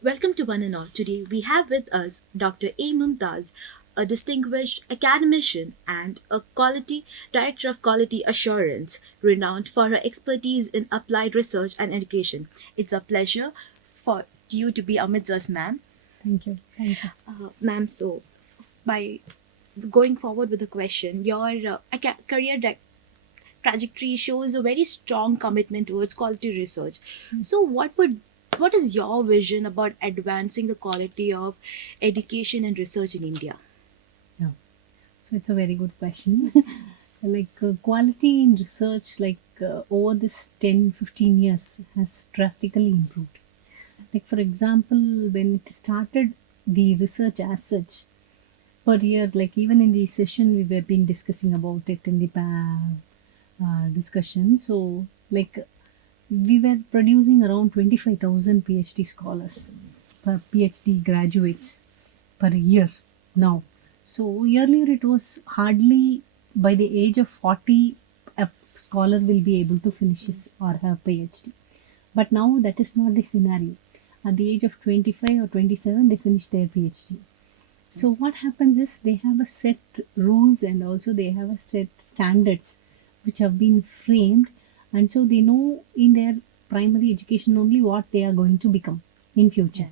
Welcome to One and All. Today we have with us Dr. A. Mumtaz, a distinguished academician and a quality director of quality assurance, renowned for her expertise in applied research and education. It's a pleasure for you to be amidst us, ma'am. Thank you. Thank you. Ma'am, so by going forward with the question, your trajectory shows a very strong commitment towards quality research. So, what is your vision about advancing the quality of education and research in India? Yeah. So it's a very good question. Quality in research, over this 10, 15 years, has drastically improved. Like, for example, when it started, the research as such, per year, like even in the session, we were been discussing about it in the discussion. So, we were producing around 25,000 PhD scholars per PhD graduates per year now. So earlier it was hardly by the age of 40 a scholar will be able to finish his or her PhD. But now that is not the scenario. At the age of 25 or 27, they finish their PhD. So what happens is they have a set rules and also they have a set standards which have been framed, and so they know in their primary education only what they are going to become in future.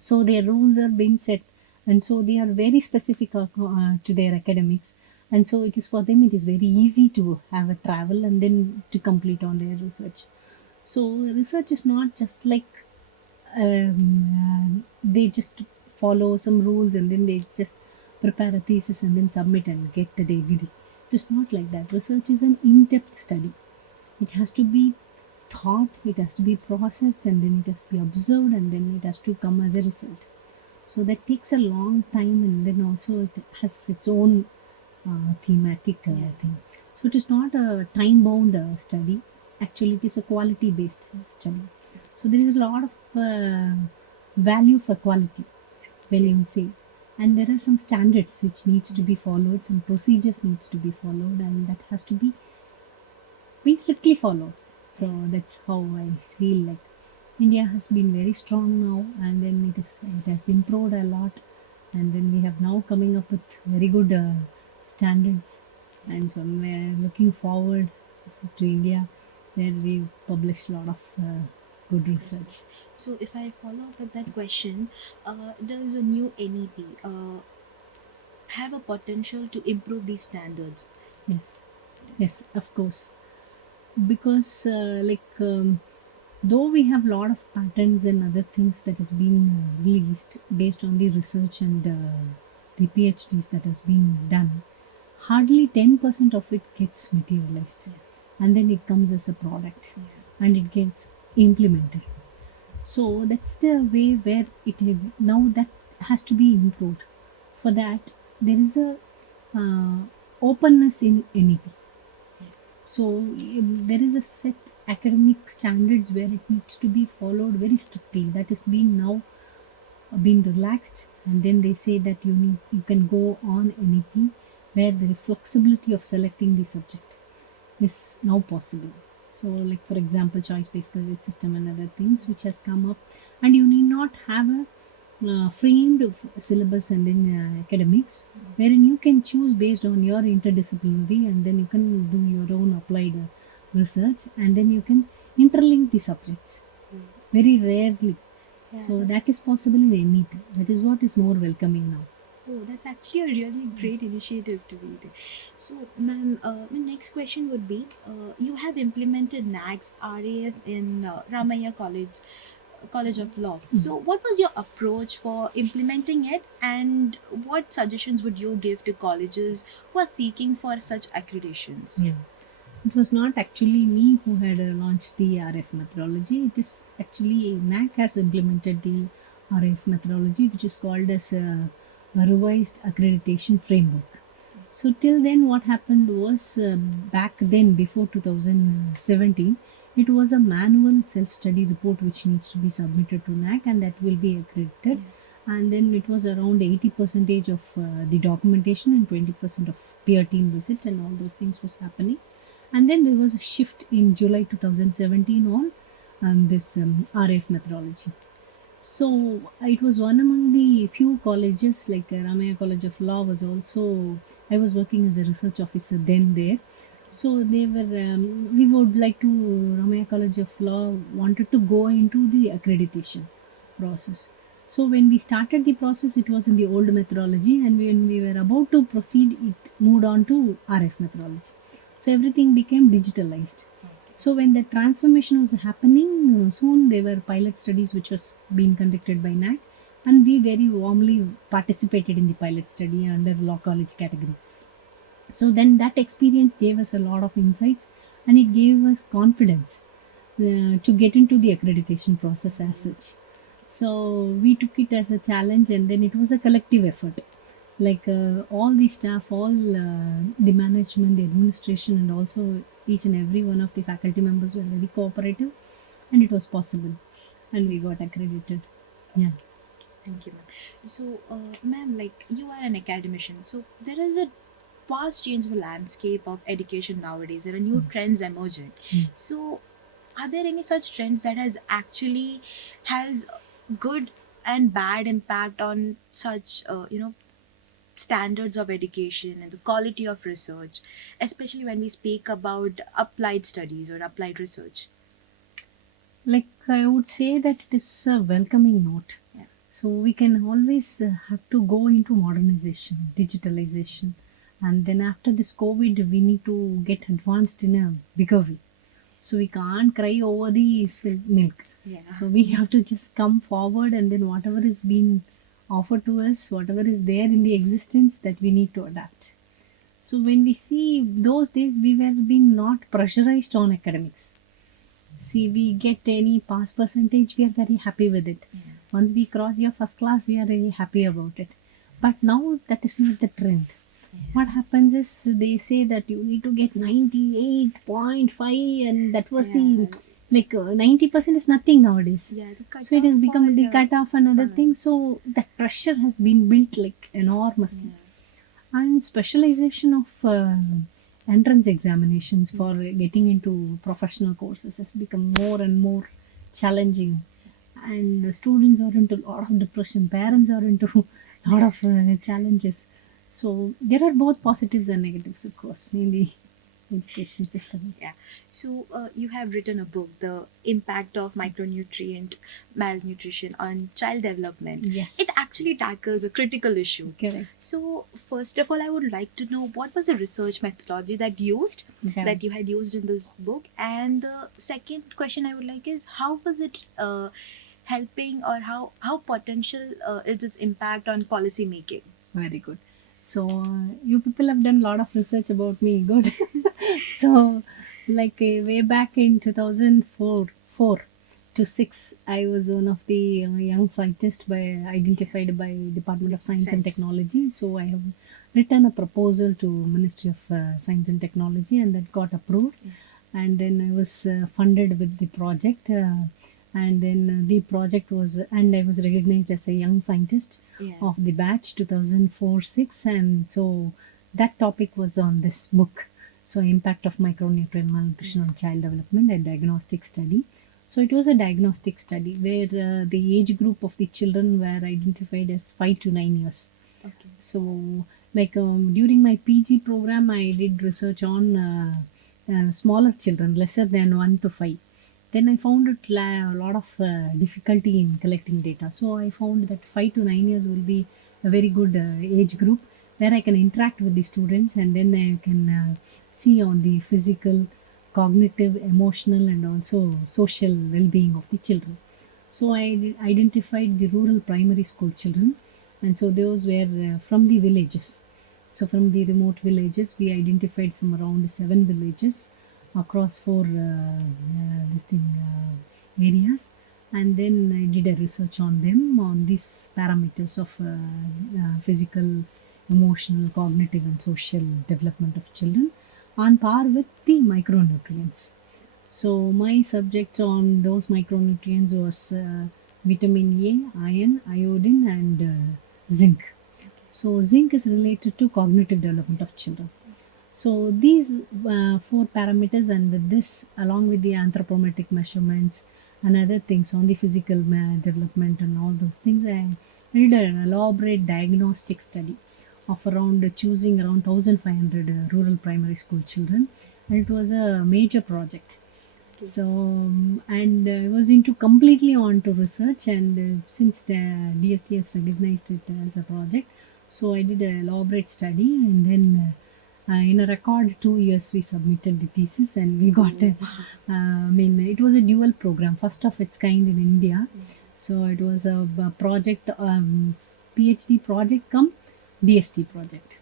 So their rules are being set, and so they are very specific to their academics, and so it is for them it is very easy to have a travel and then to complete on their research. So research is not just like they just follow some rules and then they just prepare a thesis and then submit and get the degree. It is not like that. Research is an in-depth study. It has to be thought, it has to be processed, and then it has to be observed, and then it has to come as a result. So that takes a long time, and then also it has its own thematic thing. So it is not a time bound study. Actually, it is a quality based study. So there is a lot of value for quality when you say, and there are some standards which needs to be followed, some procedures needs to be followed, and that has to be strictly followed. So that's how I feel like India has been very strong now, and then it has improved a lot, and then we have now coming up with very good standards, and so we're looking forward to India, where we publish a lot of good research. So, if I follow up with that question, does a new NEP have a potential to improve these standards? Yes, yes, of course, because though we have a lot of patents and other things that has been released based on the research and the PhDs that has been done, hardly 10% of it gets materialized, and then it comes as a product and it gets implemented. So that's the way where it is now that has to be improved. For that, there is a uh, openness in NEP. So there is a set academic standards where it needs to be followed very strictly. That is being now been relaxed, and then they say that you can go on NEP where the flexibility of selecting the subject is now possible. So, like for example, choice-based credit system and other things which has come up, and you need not have a framed syllabus and then academics, wherein you can choose based on your interdisciplinary, and then you can do your own applied research, and then you can interlink the subjects very rarely. Yeah, So that is possible in NEP. That is what is more welcoming now. oh, that's actually a really great initiative to be. So, ma'am, my next question would be: you have implemented NAG's RAF in Ramaya College of Law. So, what was your approach for implementing it, and what suggestions would you give to colleges who are seeking for such accreditations? Yeah. It was not actually me who had launched the RF methodology. It is actually NAC has implemented the RF methodology, which is called as a revised accreditation framework. So till then, what happened was back then, before 2017, it was a manual self-study report which needs to be submitted to NAC, and that will be accredited. And then it was around 80 percentage of the documentation and 20% of peer team visit, and all those things was happening. And then there was a shift in July 2017 on this RF methodology. So it was one among the few colleges, like Ramaya College of Law was also, I was working as a research officer then there. So they were, we would like to, Ramaya College of Law wanted to go into the accreditation process. So when we started the process, it was in the old methodology, and when we were about to proceed, it moved on to RF methodology. So everything became digitalized. So when the transformation was happening, soon there were pilot studies which was being conducted by NAC, and we very warmly participated in the pilot study under law college category. So then that experience gave us a lot of insights, and it gave us confidence to get into the accreditation process as such. So we took it as a challenge, and then it was a collective effort. Like all the staff, all the management, the administration, and also each and every one of the faculty members were very cooperative, and it was possible, and we got accredited. Yeah. Thank you, ma'am. So, ma'am, like you are an academician, so there is a vast change in the landscape of education nowadays. There are new trends emerging. Mm. So, are there any such trends that has good and bad impact on such standards of education and the quality of research, especially when we speak about applied studies or applied research? Like I would say that it is a welcoming note. Yeah. So we can always have to go into modernization, digitalization, and then after this COVID, we need to get advanced in a bigger way. So we can't cry over the spilled milk. Yeah. So we have to just come forward, and then whatever is being offered to us, whatever is there in the existence, that we need to adapt. So when we see those days, we were being not pressurized on academics. See, we get any pass percentage, we are very happy with it. Yeah. Once we cross your first class, we are very happy about it. But now that is not the trend. Yeah. What happens is they say that you need to get 98.5, and that was the Yeah. like 90% is nothing nowadays. Yeah, the cut So it has become the for, cutoff and other things. So that pressure has been built like enormously. And specialization of entrance examinations for getting into professional courses has become more and more challenging, and the students are into a lot of depression, parents are into a lot of challenges. So there are both positives and negatives, of course, in the education system. Yeah. So you have written a book, The Impact of Micronutrient Malnutrition on Child Development. Yes. It actually tackles a critical issue. Correct. So first of all, I would like to know what was the research methodology that Correct. you had used in this book, and the second question I would like is how was it helping, or how potential is its impact on policy making? Very good. So you people have done a lot of research about me. Good. So, like way back in 2004, 4 to 6, I was one of the young scientists identified by Department of Science and Science. Technology. So I have written a proposal to Ministry of Science and Technology, and that got approved. And then I was funded with the project. And then the project was, and I was recognized as a young scientist Yeah. of the batch 2004-6, and so that topic was on this book. So impact of micronutrient malnutrition on child development, a diagnostic study. So it was a diagnostic study where the age group of the children were identified as 5 to 9 years. Okay. So like during my PG program, I did research on smaller children, lesser than 1 to 5. Then I found it a lot of difficulty in collecting data. So I found that 5 to 9 years will be a very good age group where I can interact with the students, and then I can see on the physical, cognitive, emotional, and also social well-being of the children. So I identified the rural primary school children, and so those were from the villages. So from the remote villages, we identified some around 7 villages across 4 areas, and then I did a research on them on these parameters of physical, emotional, cognitive, and social development of children on par with the micronutrients. So my subject on those micronutrients was vitamin A, iron, iodine, and zinc. So zinc is related to cognitive development of children. So these 4 parameters, and with this, along with the anthropometric measurements and other things on the physical development and all those things. I did an elaborate diagnostic study of around choosing around 1500 rural primary school children, and it was a major project. Okay. So and I was into completely on to research, and since the DST has recognized it as a project, so I did an elaborate study, and then in a record 2 years we submitted the thesis, and we got a, I mean it was a dual program, first of its kind in India. So it was a project, PhD project come DST project.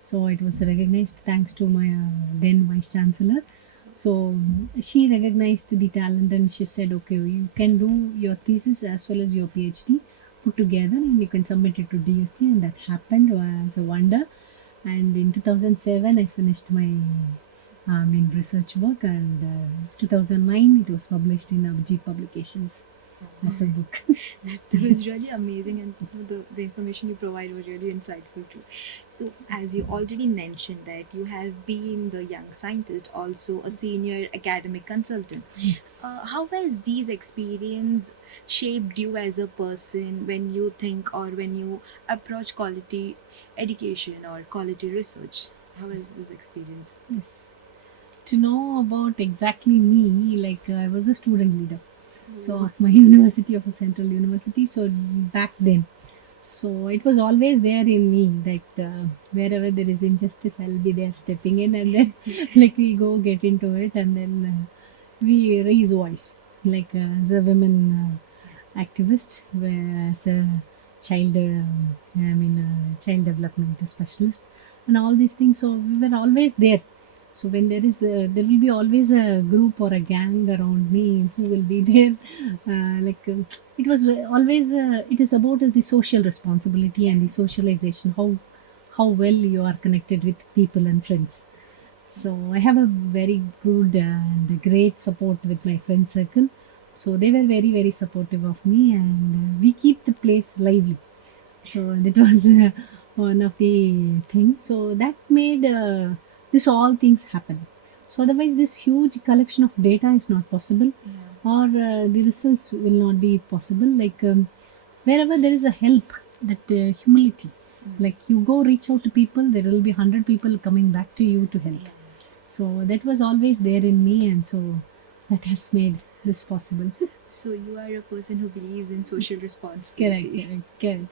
So it was recognized thanks to my then Vice Chancellor. So she recognized the talent, and she said, okay, you can do your thesis as well as your PhD put together, and you can submit it to DST. And that happened as a wonder. And in 2007, I finished my research work, and 2009 it was published in Abhijit Publications as a book. That was really amazing, and the information you provide was really insightful too. So, as you already mentioned, that you have been the young scientist, also a senior academic consultant. How has these experience shaped you as a person when you think or when you approach quality education or quality research? How has this experience? Yes. To know about exactly me, like I was a student leader. So of my university, of a central university. So back then, so it was always there in me that wherever there is injustice, I'll be there stepping in, and then like we go get into it, and then we raise voice, like as a women activist, where as a child, child development specialist, and all these things. So we were always there. So when there will be always a group or a gang around me who will be there. It was always it is about the social responsibility and the socialization. How well you are connected with people and friends. So I have a very good and great support with my friend circle. So they were very very supportive of me, and we keep the place lively. So that was one of the things. So that made this all things happen. So otherwise, this huge collection of data is not possible, or the results will not be possible. Like wherever there is a help, that humility. Like you go reach out to people, there will be 100 people coming back to you to help. So that was always there in me, and so that has made this possible. So you are a person who believes in social Correct, responsibility. correct.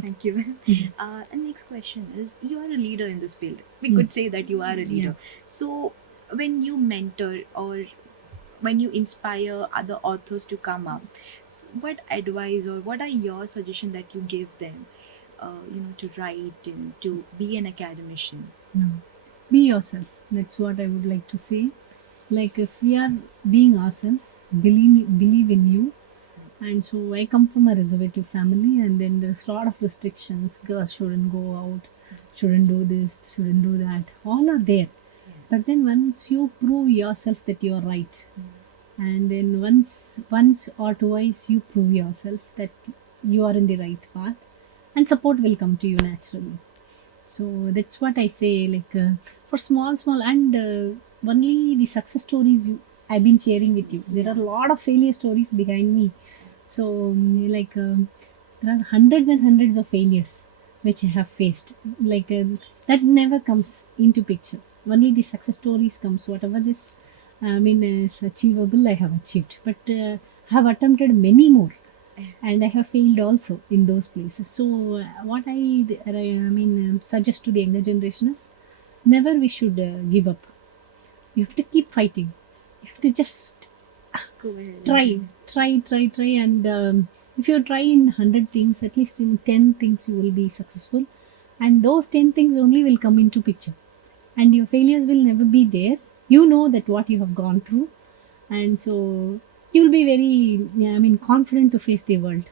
Thank you. And next question is: you are a leader in this field. We could say that you are a leader. So when you mentor or when you inspire other authors to come up, what advice or what are your suggestions that you give them? To write and to be an academician. No. Be yourself. That's what I would like to say. Like if we are being ourselves, believe in you. And so I come from a reservative family, and then there's a lot of restrictions. Girls shouldn't go out, shouldn't do this, shouldn't do that. All are there. But then once you prove yourself that you are right, and then once or twice you prove yourself that you are in the right path, and support will come to you naturally. So that's what I say. Like for small and only the success stories I've been sharing with you. There are a lot of failure stories behind me. So there are hundreds and hundreds of failures which I have faced. Like that never comes into picture. Only the success stories comes. Whatever is achievable, I have achieved. But have attempted many more, and I have failed also in those places. So what suggest to the younger generation is, never we should give up. You have to keep fighting. You have to just Go ahead. try, and if you try in 100 things, at least in 10 things you will be successful, and those 10 things only will come into picture, and your failures will never be there. You know that what you have gone through, and so you'll be very confident to face the world.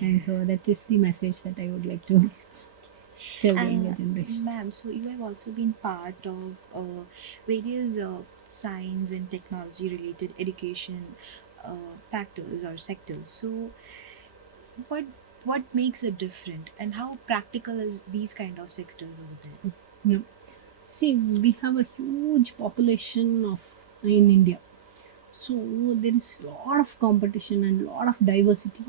And so that is the message that I would like to tell the younger generation. Ma'am, so you have also been part of various science and technology related education factors or sectors. So what what makes it different, and how practical is these kind of sectors over there? Yeah. See, we have a huge population of in India. So there is a lot of competition and a lot of diversity.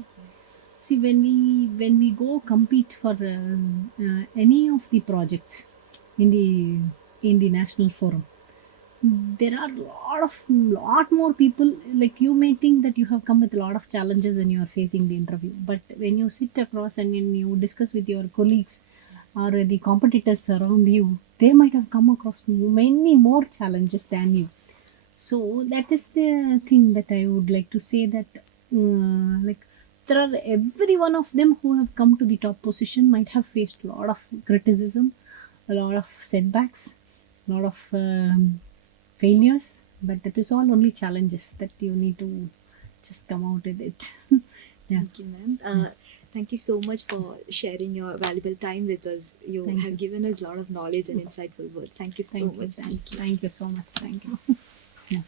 See, when we go compete for any of the projects in the national forum, there are lot more people. Like, you may think that you have come with a lot of challenges when you are facing the interview, but when you sit across and when you discuss with your colleagues or the competitors around you, they might have come across many more challenges than you. So that is the thing that I would like to say, that like, there are every one of them who have come to the top position might have faced a lot of criticism, a lot of setbacks, a lot of failures, but that is all only challenges that you need to just come out with it. Yeah. Thank you, ma'am. Thank you so much for sharing your valuable time with us. You Thank have you. given us a lot of knowledge and insightful words. Thank you so Thank you. much. Thank you. Thank you so much. Thank you. Yeah.